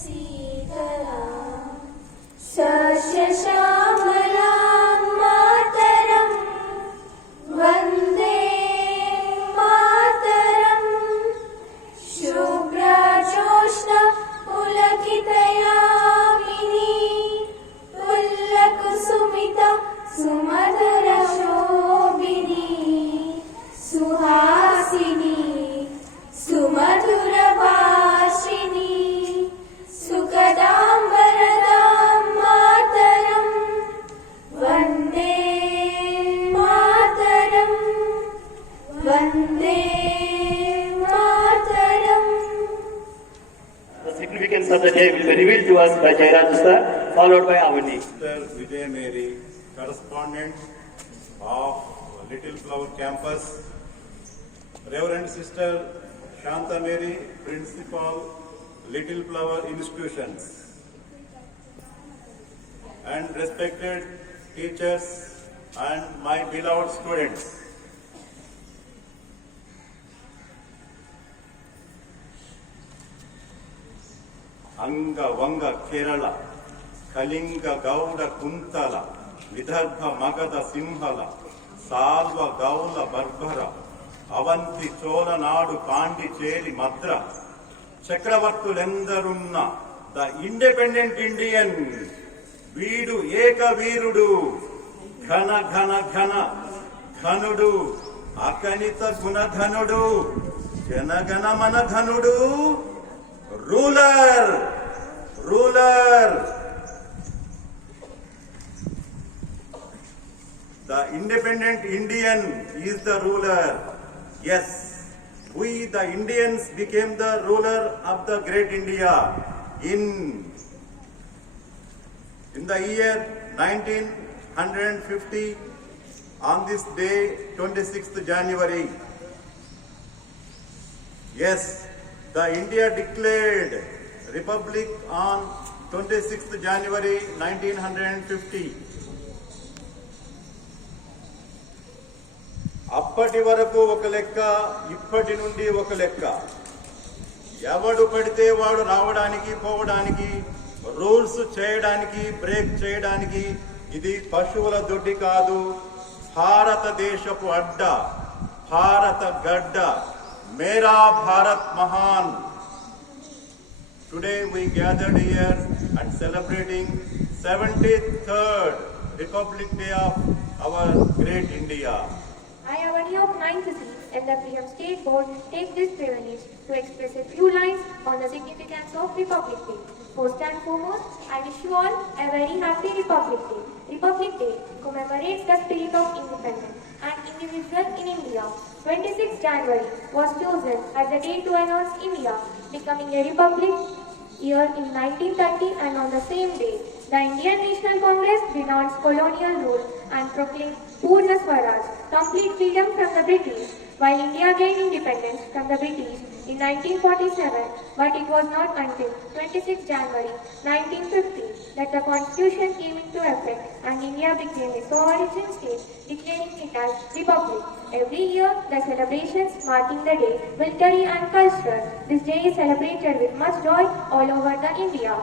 सीतला सस्यश्यामलां मातरं वन्दे मातरं शुभ्रजोत्स्ना पुलकितयामिनी पुल्लकुसुमिता सुमधुरशोभिनी सुहासिनी सुमधुरभाषिणी सुखदां वरदां मातरं वन्दे मातरं वन्दे मातरं. The significance of the day will be revealed to us by Jairaj sir, followed by Avani. Sister Vijay Mary, correspondent of Little Flower Campus. Reverend Sister Shanta Mary, Principal, Little Flower Institutions. And respected teachers and my beloved students. Anga Vanga Kerala, Kalinga Gauda Kuntala, Vidarbha Magada Simhala, Salva Gaula Barbara, Avanti Chola Nadu Pondicherry Madra, Chakravartulendarunna, the independent Indian, Vidu Eka Virudu, Ghana Ghana Ghana, Ghanudu, Akanita Gunadhanudu, Janagana Manadhanudu, ruler. The independent Indian is the ruler. Yes, we the Indians became the ruler of the great India in the year 1950 on this day, 26th January. Yes, the India declared Republic on 26th January 1950. అప్పటి వరకు ఒక లెక్క, ఇప్పటి నుండి ఒక లెక్క. ఎవడు పడితే వాడు రావడానికి పోవడానికి, రూల్స్ చేయడానికి, బ్రేక్ చేయడానికి ఇది పశువుల దొడ్డి కాదు, భారతదేశపు అడ్డ, భారత గడ్డ. మేరా భారత్ మహాన్. Today we gathered here and celebrating 73rd Republic Day of our great India. I, Avani of 9th C and the PM State Board take this privilege to express a few lines on the significance of Republic Day. First and foremost, I wish you all a very happy Republic Day. Republic Day commemorates the spirit of independence and individual in India. 26th January was chosen as the day to announce India becoming a republic year in 1930, and on the same day, the Indian National Congress denounced colonial rule and proclaimed Purna Swaraj, complete freedom from the British, while India gained independence from the British in 1947, but it was not until 26 January 1950 that the Constitution came into effect and India became a sovereign state, declaring it as Republic. Every year, the celebrations marking the day, military and cultural. This day is celebrated with much joy all over the India.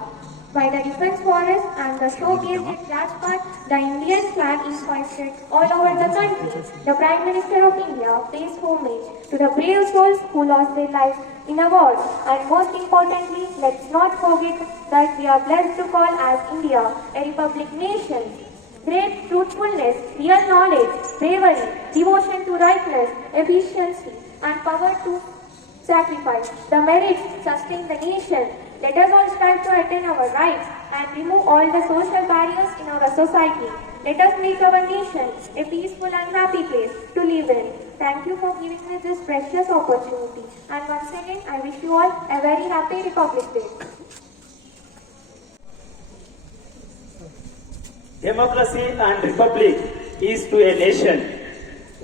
By the defense forest and the showcase at Rajpath, the Indian flag is hoisted all over the country. The Prime Minister of India pays homage to the brave souls who lost their lives in a war. And most importantly, let's not forget that we are blessed to call as India a republic nation. Great truthfulness, real knowledge, bravery, devotion to rightness, efficiency, and power to sacrifice. The merits sustain the nation. Let us all strive to attain our rights and remove all the social barriers in our society. Let us make our nation a peaceful and happy place to live in. Thank you for giving me this precious opportunity. And once again, I wish you all a very happy Republic Day. Democracy and republic is to a nation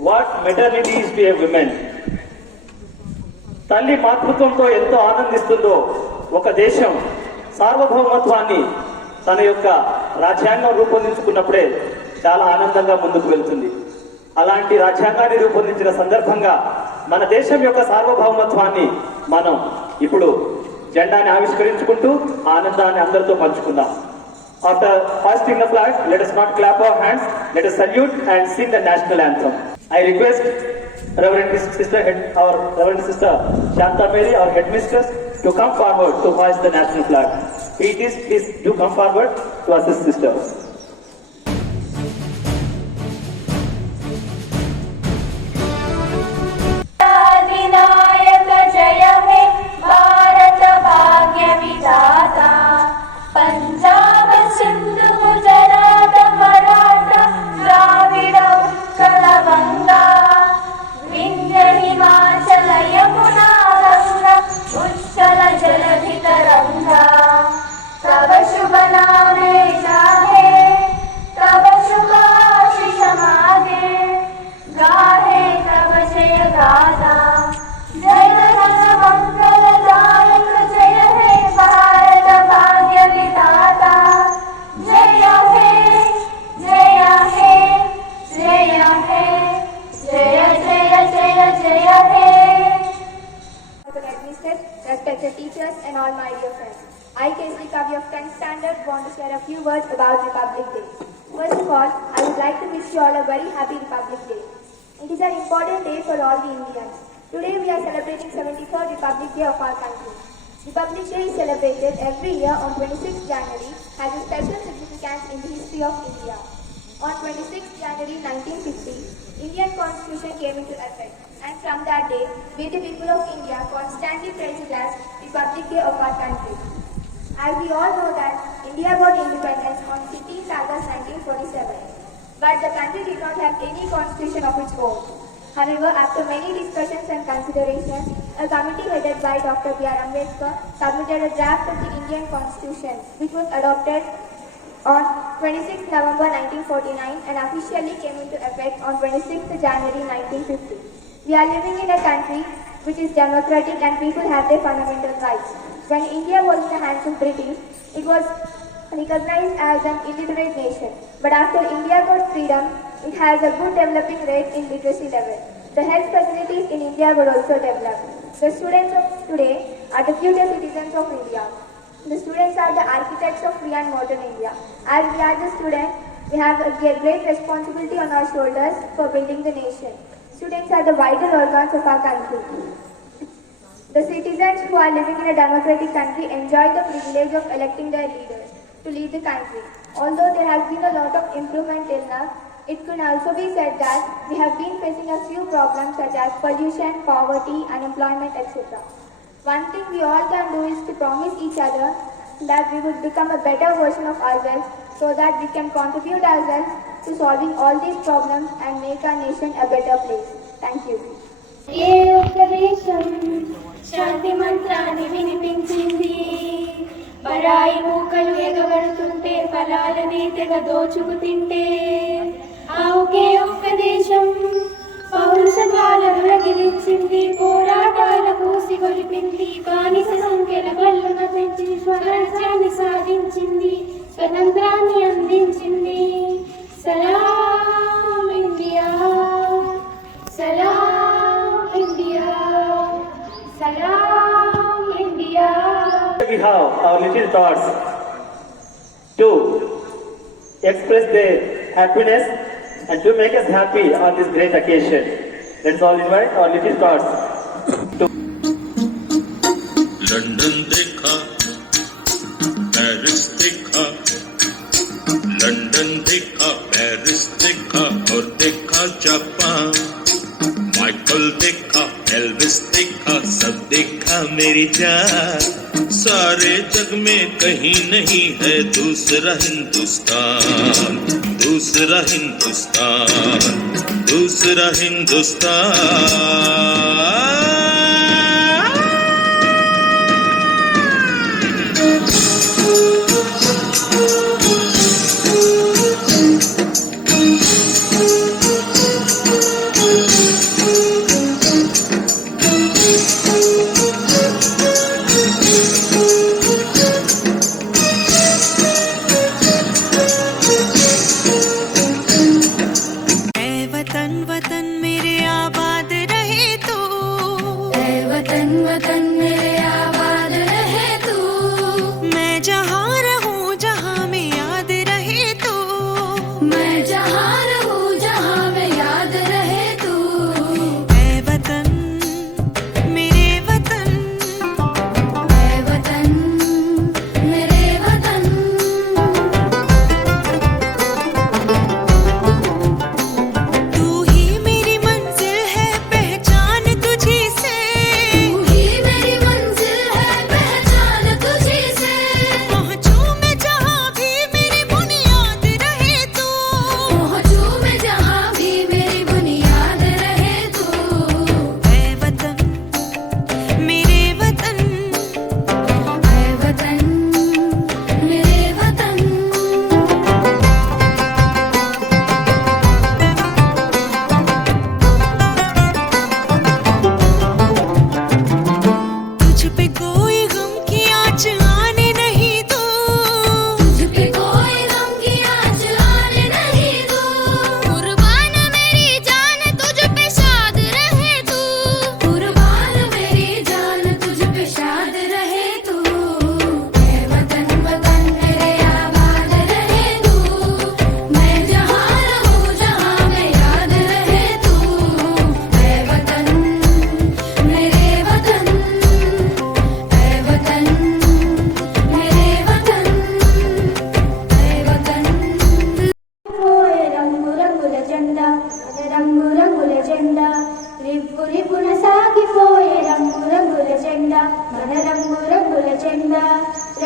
what maternity is to a woman. తల్లి మాతృత్వంతో ఎంతో ఆనందిస్తుందో ఒక దేశం సార్వభౌమత్వాన్ని తన యొక్క రాజ్యాంగం రూపొందించుకున్నప్పుడే చాలా ఆనందంగా ముందుకు వెళ్తుంది. అలాంటి రాజ్యాంగాన్ని రూపొందించిన సందర్భంగా మన దేశం యొక్క సార్వభౌమత్వాన్ని మనం ఇప్పుడు జెండాని ఆవిష్కరించుకుంటూ ఆనందాన్ని అందరితో పంచుకుందాం. After hoisting the flag, let us not clap our hands, let us salute and sing the national anthem. I request Reverend Sister Shanta Mary, our headmistress, to come forward to hoist the national flag. Please do come forward to assist sisters. अधिनायक जय हे भारत भाग्य विधाता पंजाब सिंधु गुजरात मराठा द्राविड उत्कल गंगा विंध्य हिमाचल यमुना गंगा उच्चल जलधि तरंगा तव शुभ नामे जाहे तव शुभ आशीष मागे गाहे तव जय गाथा जय जन मंगल दायक जय हे भारत भाग्य विधाता जय हे जय हे जय हे जय जय जय जय हे Headmistress, respected teachers and all my dear friends. I, Kesri Kavi of 10th standard, want to share a few words about Republic Day. First of all, I would like to wish you all a very happy Republic Day. It is an important day for all the Indians. Today we are celebrating 73rd Republic Day of our country. Republic Day is celebrated every year on 26th January, has a special significance in the history of India. On 26th January 1950, Indian Constitution came into effect, and from that day, we the people of India constantly praise it as Republic Day of our country. As we all know that India got independence on 16th August 1947, but the country did not have any constitution of its own. However, after many discussions and considerations, a committee headed by Dr. B.R. Ambedkar submitted a draft of the Indian Constitution, which was adopted on 26 November 1949 and officially came into effect on 26 January 1950. We are living in a country which is democratic and people have their fundamental rights. When India was in the hands of British, it was recognized as an illiterate nation. But after India got freedom, it has a good developing rate in literacy level. The health facilities in India were also developed. The students of today are the future citizens of India. The students are the architects of free and modern India. As we are the students, we have a great responsibility on our shoulders for building the nation. Students are the vital organs of our country. The citizens who are living in a democratic country enjoy the privilege of electing their leaders to lead the country. Although there has been a lot of improvement till now, it could also be said that we have been facing a few problems such as pollution, poverty, unemployment, etc. One thing we all can do is to promise each other that we would become a better version of ourselves so that we can contribute ourselves to solving all these problems and make our nation a better place. Thank you. ఏ ఒక్క దేశం శాంతి మంత్రాన్ని వినిపించింది పరాయి మూకలు ఎగబడుతుంటే ఫలాలని తెగ దోచుకు తింటే ఆ ఒకే ఒక్క దేశం పౌరుషాలను రగిలించింది పోరాటాలకు సిగొలిపింది బానిస సంఖ్యల గల్లున పెంచి స్వరాజ్యాన్ని సాధించింది స్వతంత్రాన్ని అందించింది సలాం ఇండియా సలాం ఇండియా సలాం India. We have our little thoughts to express their happiness and to make us happy on this great occasion. Let's all invite our little thoughts to London देखा, पेरिस देखा, लंदन देखा, Paris देखा और देखा Japan. Michael देखा, Elvis देखा, सब देखा मेरी जान। सारे जग में कहीं नहीं है दूसरा हिंदुस्तान, दूसरा हिंदुस्तान, दूसरा हिंदुस्तान। वतन वतन मेरे आबाद रहे तू,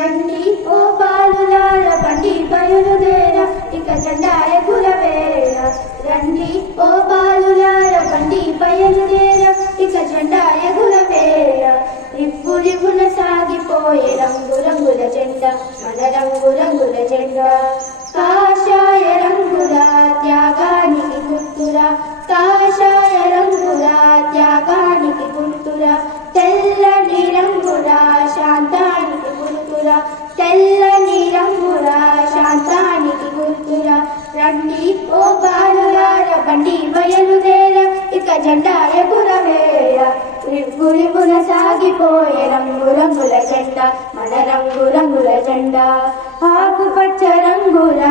రండి ఓ బాలులార బండి బయలుదేర ఇక జెండా ఎగురవేర రండి ఓ బాలులార బండి బయలుదేర ఇక జెండా ఎగురవేర రివ్వు రివ్వున సాగిపోయే రంగు రంగుల జెండా మన రంగు రంగుల జెండా కాషాయ రంగుల త్యాగానికి గుర్తురా కాషాయ రంగుల త్యాగానికి గుర్తురా తెల్లని రంగుల శాంతానికి గుర్తురా తెల్లని రంగుల శాంతానికి గుర్తురా రండి ఓ బాలులార బండి బయలుదేర ఇక జెండా ఎగురవేర రివ్వు రివ్వున సాగిపోయే రంగు రంగుల జెండా మన రంగు రంగుల జెండా ఆకుపచ్చ రంగుల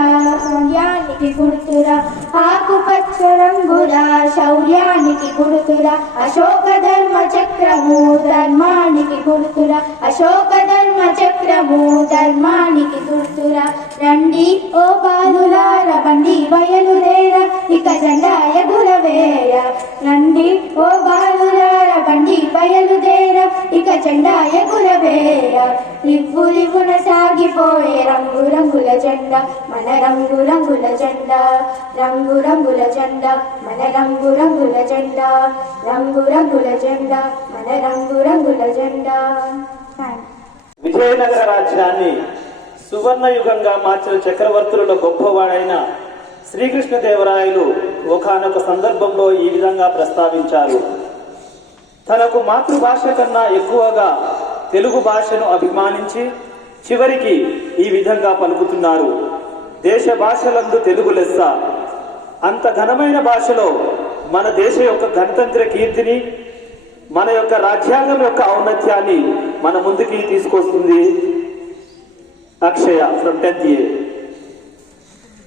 శౌర్యానికి గుర్తురా ఆకుపచ్చ రంగుల శౌర్యానికి గుర్తురా అశోక ధర్మ చక్రము ధర్మానికి గుర్తురా అశోక ధర్మ చక్రము ధర్మానికి గుర్తురా రండి ఓ బాలులార బండి బయలుదేర ఇక జెండా ఎగురవేర రండి ఓ బాలులార బండి బయలుదేర ఇక జెండా ఎగురవేర రివ్వు రివ్వున సాగిపోయే రంగు రంగుల జెండా మన రంగు రంగుల జెండా రంగు రంగుల జెండా మన రంగు రంగుల జెండా రంగు రంగుల జెండా మన రంగు రంగుల జెండా. విజయనగర రాజ్యాన్ని సువర్ణ యుగంగా మార్చిన చక్రవర్తులలో గొప్పవాడైన శ్రీకృష్ణదేవరాయలు ఒకానొక సందర్భంలో ఈ విధంగా ప్రస్తావించారు. తనకు మాతృభాష కన్నా ఎక్కువగా తెలుగు భాషను అభిమానించి చివరికి ఈ విధంగా పలుకుతున్నారు. దేశ భాషలందు తెలుగు లెస్స. అంత ఘనమైన భాషలో మన దేశ యొక్క గణతంత్ర కీర్తిని, మన యొక్క రాజ్యాంగం యొక్క ఔన్నత్యాన్ని మన ముందుకి తీసుకొస్తుంది అక్షయ ఫ్రమ్ 10th A.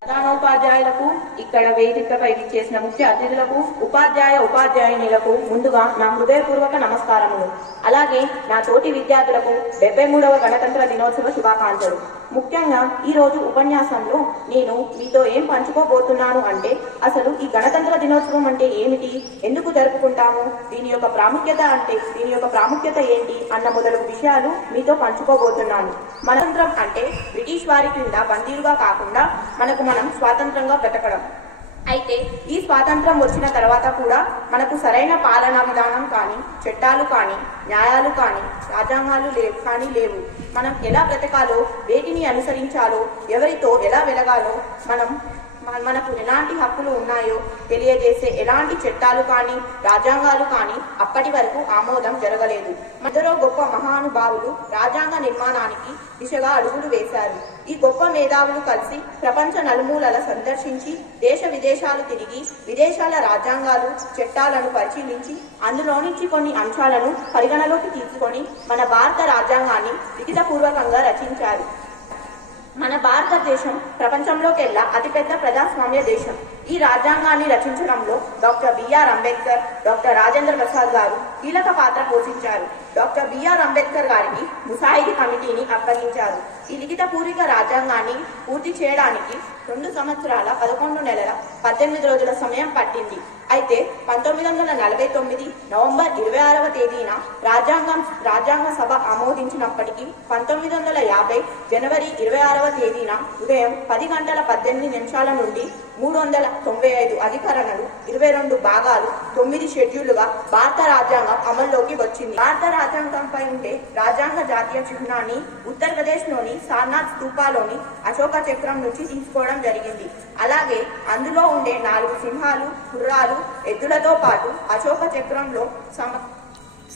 ప్రధానోపాధ్యాయులకు, ఇక్కడ వేదికపై చేసిన ముఖ్య అతిథులకు, ఉపాధ్యాయునిలకు ముందుగా నా హృదయపూర్వక నమస్కారములు. అలాగే నా తోటి విద్యార్థులకు 73వ గణతంత్ర దినోత్సవ శుభాకాంక్షలు. ముఖ్యంగా ఈ రోజు ఉపన్యాసంలో నేను మీతో ఏం పంచుకోబోతున్నాను అంటే, అసలు ఈ గణతంత్ర దినోత్సవం అంటే ఏమిటి, ఎందుకు జరుపుకుంటాము, దీని యొక్క ప్రాముఖ్యత ఏంటి అన్న మొదలగు విషయాలు మీతో పంచుకోబోతున్నాను. గణతంత్రం అంటే బ్రిటిష్ వారి కింద బందీలుగా కాకుండా మనకు మనం స్వాతంత్రంగా బ్రతకడం. అయితే ఈ స్వాతంత్రం వచ్చిన తర్వాత కూడా మనకు సరైన పాలనా విధానం కానీ, చట్టాలు కానీ, న్యాయాలు కానీ, రాజ్యాంగాలు లేవు. మనం ఎలా బ్రతకాలో, వేటిని అనుసరించాలో, ఎవరితో ఎలా వెలగాలో, మనకు ఎలాంటి హక్కులు ఉన్నాయో తెలియజేసే ఎలాంటి చట్టాలు కానీ, రాజ్యాంగాలు కానీ అప్పటి వరకు ఆమోదం జరగలేదు. ఎందరో గొప్ప మహానుభావులు రాజ్యాంగ నిర్మాణానికి దిశగా అడుగులు వేశారు. ఈ గొప్ప మేధావులు కలిసి ప్రపంచ నలుమూలల సందర్శించి, దేశ విదేశాలు తిరిగి, విదేశాల రాజ్యాంగాలు, చట్టాలను పరిశీలించి, అందులో నుంచి కొన్ని అంశాలను పరిగణలోకి తీసుకొని మన భారత రాజ్యాంగాన్ని లిఖితపూర్వకంగా రచించారు. మన భారతదేశం ప్రపంచంలోకెల్లా అతిపెద్ద ప్రజాస్వామ్య దేశం. ఈ రాజ్యాంగాన్ని రచించడంలో doctor BR Ambedkar, doctor Rajendra Prasad గారు కీలక పాత్ర పోషించారు. డాక్టర్ బిఆర్ అంబేద్కర్ గారికి ముసాయిదీ కమిటీని అప్పగించారు. ఈ లిఖితపూర్వక రాజ్యాంగాన్ని పూర్తి చేయడానికి 2 సంవత్సరాల 11 నెలల 18 రోజుల సమయం పట్టింది. అయితే 1949 నవంబర్ 26వ తేదీన రాజ్యాంగ సభ ఆమోదించినప్పటికీ 1950 జనవరి 26వ తేదీన ఉదయం 10 గంటల 18 నిమిషాల నుండి 395 అధికరణలు, 22 భాగాలు, 9 షెడ్యూళ్లుగా భారత రాజ్యాంగం అమల్లోకి వచ్చింది. భారత రాజ్యాంగంపై ఉండే రాజ్యాంగ జాతీయ చిహ్నాన్ని ఉత్తరప్రదేశ్లోని సారనాథ్ స్తూపాలోని అశోక చక్రం నుంచి తీసుకోవడం జరిగింది. అలాగే అందులో ఉండే 4 సింహాలు, గుర్రాలు, ఎద్దులతో పాటు అశోక చక్రంలో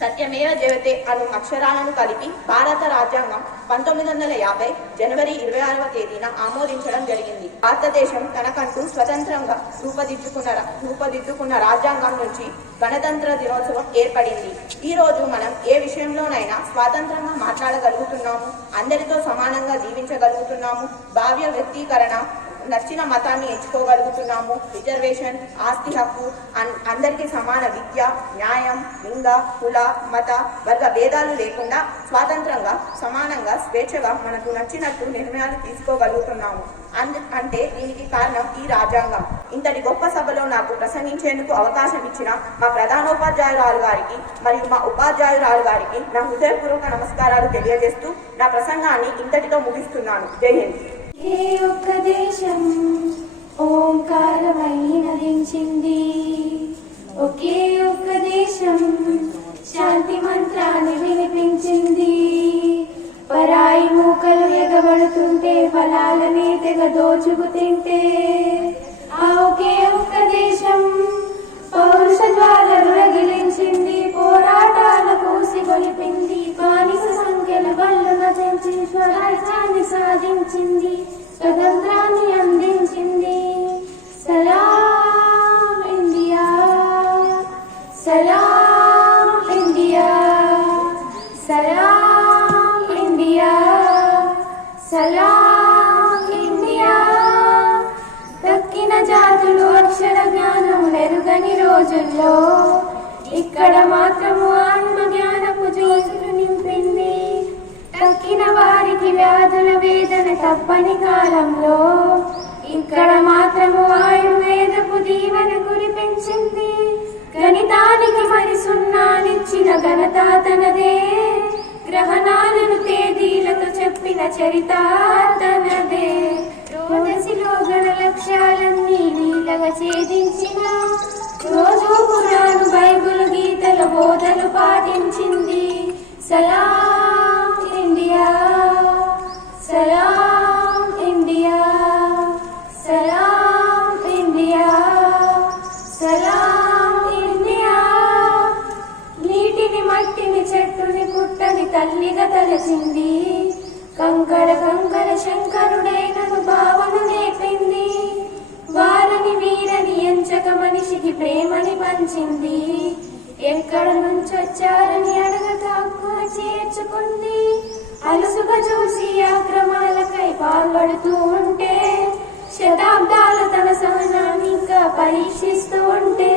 సత్యమేవ జయతే అను అక్షరాలను కలిపి భారత రాజ్యాంగం 1950 జనవరి 26వ తేదీన ఆమోదించడం జరిగింది. భారతదేశం తనకంటూ స్వతంత్రంగా రూపుదిద్దుకున్న రాజ్యాంగం నుంచి గణతంత్ర దినోత్సవం ఏర్పడింది. ఈ రోజు మనం ఏ విషయంలోనైనా స్వాతంత్రంగా మాట్లాడగలుగుతున్నాము, అందరితో సమానంగా జీవించగలుగుతున్నాము, భావ్య వ్యక్తీకరణ, నచ్చిన మతాన్ని ఎంచుకోగలుగుతున్నాము. రిజర్వేషన్, ఆస్తి హక్కు, అందరికీ సమాన విద్య, న్యాయం, లింగ, కుల, మత, వర్గ భేదాలు లేకుండా స్వాతంత్రంగా, సమానంగా, స్వేచ్ఛగా మనకు నచ్చినట్టు నిర్ణయాలు తీసుకోగలుగుతున్నాము. అంటే దీనికి కారణం ఈ రాజ్యాంగం. ఇంతటి గొప్ప సభలో నాకు ప్రసంగించేందుకు అవకాశం ఇచ్చిన మా ప్రధానోపాధ్యాయురాలు గారికి మరియు మా ఉపాధ్యాయురాలు గారికి నా హృదయపూర్వక నమస్కారాలు తెలియజేస్తూ నా ప్రసంగాన్ని ఇంతటితో ముగిస్తున్నాను. జై హింద్. ఏ ఒక్క దేశం ఓంకారమై నదించింది, ఒకే ఒక్క దేశం శాంతి మంత్రాన్ని వినిపించింది. పరాయి మూకలు ఎగబడుతుంటే ఫలాలనే తెగ దోచుకు తింటే ఆ ఒకే ఒక్క దేశం పౌరుషత్వాలను రగిలించింది. పోరాటాలకు సిగొలిపింది, బానిస సంఖ్యల బల్లున తెంచి స్వరాజ్యాన్ని సాధించింది, స్వతంత్రాన్ని అందించింది. సలాం ఇండియా, సలాం ఇండియా, సలాం ఇండియా, సలాం ఇండియా. తక్కిన జాతులు అక్షర జ్ఞానం నెరుగని రోజుల్లో ఇక్కడ మాత్రము ఆత్మ జ్ఞానపు జ్యోతులు నింపింది. తక్కిన వారికి వ్యాధుల వేదన తప్పని కాలంలో ఇక్కడ మాత్రము ఆయుర్వేదపు దీవెన కురిపించింది. గణితానికి మరి సున్నానిచ్చిన ఘనత తనదే, గ్రహణాలను తేదీలతో చెప్పిన చరిత తనదే. రోదసిలో గణ లక్ష్యాలన్నీ లీలగా ఛేదించిన రోజు ఖురాను, బైబుల్, గీతల బోధలు పాటించింది. సలాం ఇండియా, సలాం ఇండియా, సలాం ఇండియా, సలాం ఇండియా. నీటిని, మట్టిని, చెట్టుని, పుట్టని తల్లిగా తలచింది. కంకర కంకర శంకరుడైనను భావన నేర్పింది. వారని వీరని ఎంచక మనిషికి ప్రేమని పంచింది. ఎక్కడ నుంచొచ్చారని అడగక హక్కున చేర్చుకుంది. అలుసుగా చూసి ఆక్రమణలకై పాల్పడుతూ ఉంటే, శతాబ్దాల తన సహనాన్ని ఇంకా పరీక్షిస్తూ ఉంటే,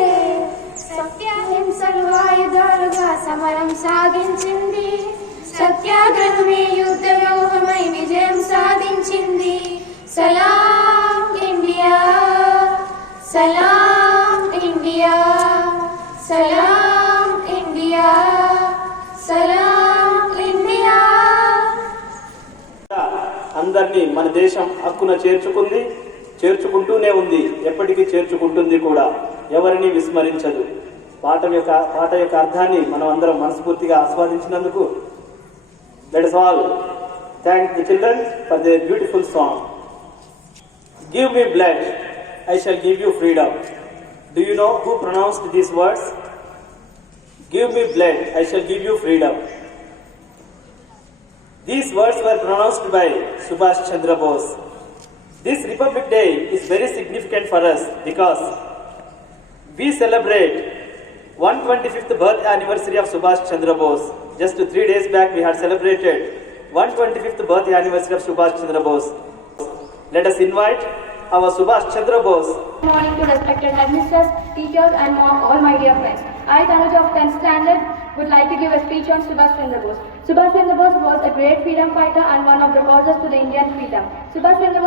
సత్యాహింసలు ఆయుధాలుగా సమరం సాగించింది. సత్యాగ్రహమే యుద్ధ వ్యూహమై విజయం సాధించింది. సలాం ఇండియా, సలాం ఇండియా, సలాం ఇండియా, సలాం ఇండియా. అందరినీ మన దేశం హక్కున చేర్చుకుంది, చేర్చుకుంటూనే ఉంది, ఎప్పటికీ చేర్చుకుంటుంది కూడా, ఎవరిని విస్మరించదు. పాట యొక్క అర్థాన్ని మనం అందరం మనస్ఫూర్తిగా ఆస్వాదించినందుకు let us all thank the children for their beautiful song. Give me blood, I shall give you freedom. Do you know who pronounced these words? Give me blood, I shall give you freedom. These words were pronounced by Subhash Chandra Bose. This Republic Day is very significant for us because we celebrate 125th birth anniversary of Subhash Chandra Bose. Just 3 days back we had celebrated 125th birth anniversary of Subhash Chandra Bose. Let us invite our Subhash Chandra Bose. Good morning to respected headmisters, teachers and all my dear friends. I, Tanuja of 10th standard, would like to give a speech on Subhash Chandra Bose. Subhash Chandra Bose was a great freedom fighter and one of the causes to the Indian freedom. Subhash Chandra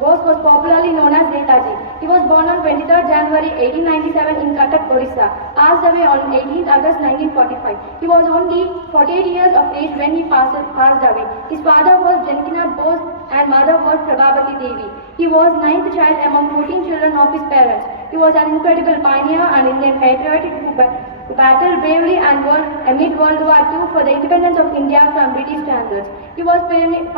Bose was popularly known as Netaji. He was born on 23rd January 1897 in Cuttack, Odisha. Passed away on 18th August 1945. He was only 48 years of age when he passed away. His father was Jankinath Bose and mother was Prabhavati Devi. He was 9th child among 14 children of his parents. He was an incredible pioneer and Indian patriot who battled bravely and amid World War II for the independence of India from British standards. He was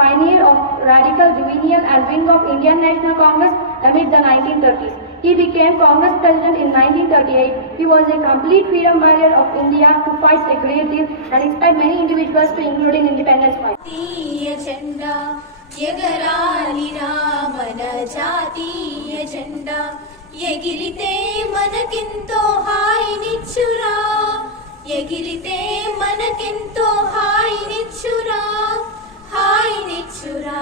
pioneer of radical juvenile and wing of Indian National Congress amid the 1930s. He became Congress president in 1938. He was a complete freedom warrior of India who fights a great deal and inspired many individuals to include in independence fight. జెండా ఎగరాలిరా మన జాతీయ జెండా ఎగిరితే మనకెంతో హాయినిచ్చురా ఎగిరితే మనకెంతో హాయినిచ్చురా హాయినిచ్చురా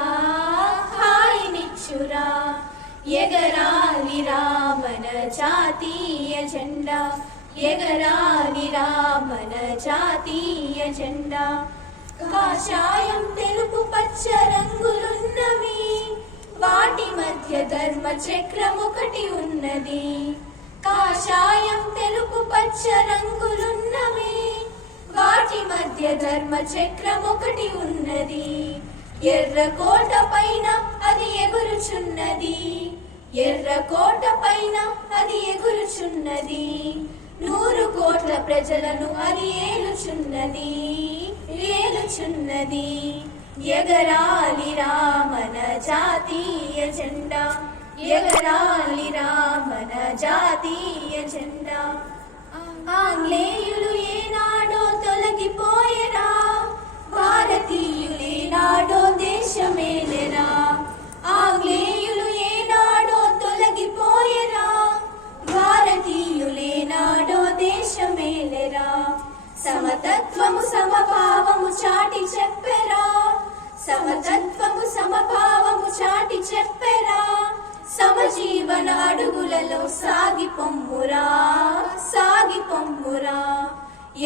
హాయినిచ్చురా ఎగరాలిరా మన జాతీయ జెండా ఎగరాలిరా మన జాతీయ జెండా కాషాయం తెలుపు పచ్చ రంగులున్నవి వాటి మధ్య ధర్మ చక్రం ఒకటి ఉన్నది కాషాయం తెలుపు పచ్చ రంగులున్నవి వాటి మధ్య ధర్మ చక్రం ఒకటి ఉన్నది ఎర్ర కోట పైన అది ఎగురుచున్నది ఎర్ర కోట పైన అది ఎగురుచున్నది 100 కోట్ల ప్రజలను అది ఏలుచున్నది ఏలుచున్నది ఎగరాలిరా మన జాతీయ జెండా ఎగరాలిరా మన జాతీయ జెండా ఆంగ్లేయులు ఏనాడో తొలగిపోయరా భారతీయులేనాడో దేశమేలెరా ఆంగ్లేయులు ఏనాడో తొలగిపోయరా భారతీయులేనాడో దేశమేలెరా సమతత్వము సమభావము చాటి చెప్పెరా సమతత్వము సమభావము చాటి చెప్పెరా సమజీవన అడుగులలో సాగిపొమ్మురా సాగిపొమ్మురా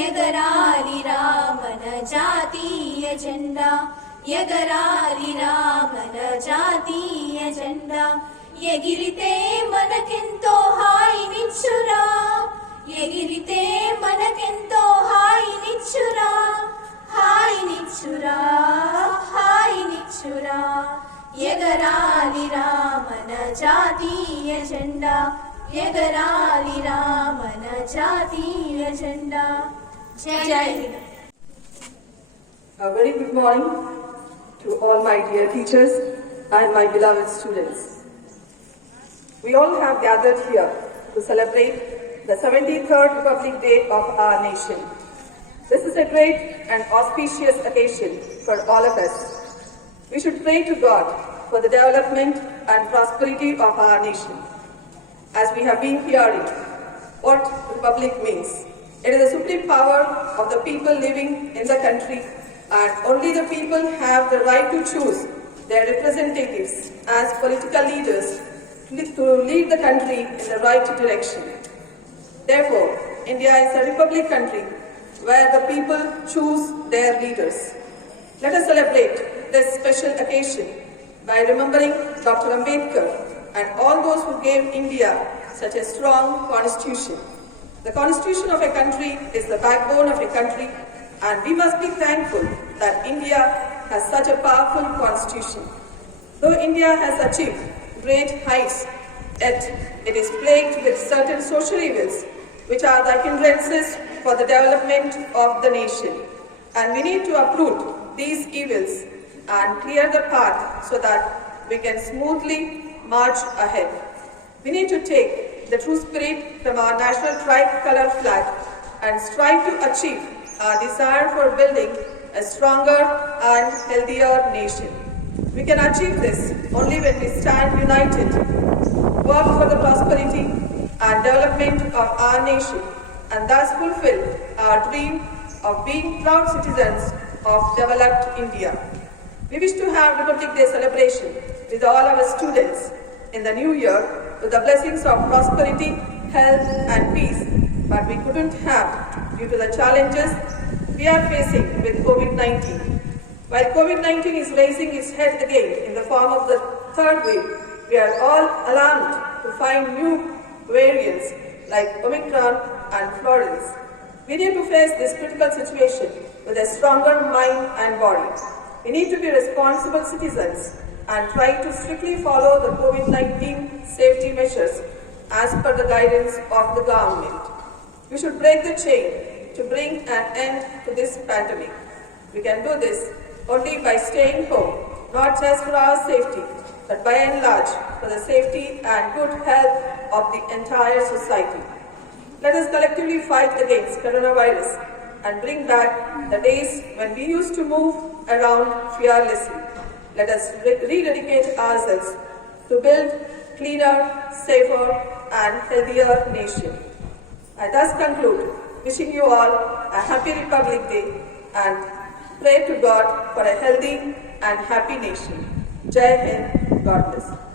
ఎగరాలిరా మన జాతీయ జెండా ఎగరాలిరా మన జాతీయ జెండా ఎగిరితే మనకెంతో హాయినిచ్చురా ఎగిరితే మనకెంతో హాయినిచ్చురా హాయినిచ్చురా హాయినిచ్చురా ఎగరాలిరా మన జాతీయ జెండా ఎగరాలిరా మన జాతీయ జెండా జై Hind. A very good morning to all my dear teachers and my beloved students. We all have gathered here to celebrate the 73rd Republic Day of our nation. This is a great and auspicious occasion for all of us. We should pray to God for the development and prosperity of our nation. As we have been hearing what Republic means, it is the supreme power of the people living in the country, and only the people have the right to choose their representatives as political leaders to lead the country in the right direction. Therefore, India is a republic country where the people choose their leaders. Let us celebrate this special occasion by remembering Dr. Ambedkar and all those who gave India such a strong constitution. The constitution of a country is the backbone of a country, and we must be thankful that India has such a powerful constitution. Though India has achieved great heights, yet it is plagued with certain social evils which are the hindrances for the development of the nation. And we need to uproot these evils and clear the path so that we can smoothly march ahead. We need to take the true spirit from our national tricolor flag and strive to achieve our desire for building a stronger and healthier nation. We can achieve this only when we stand united, work for the prosperity and development of our nation, and thus fulfill our dream of being proud citizens of developed India. We wish to have Republic Day celebration with all our students in the new year with the blessings of prosperity, health and peace, but we couldn't have due to the challenges we are facing with COVID-19. While COVID-19 is raising its head again in the form of the third wave, we are all alarmed to find new variants like Omicron and Florence. We need to face this critical situation with a stronger mind and body. We need to be responsible citizens and try to strictly follow the COVID-19 safety measures as per the guidance of the government. We should break the chain to bring an end to this pandemic. We can do this only by staying home, not just for our safety, but by and large for the safety and good health of the entire society. Let us collectively fight against coronavirus and bring back the days when we used to move around fearlessly. Let us rededicate ourselves to build cleaner, safer and healthier nation. I thus conclude wishing you all a happy Republic Day and pray to God for a healthy and happy nation. Jai Hind, God bless.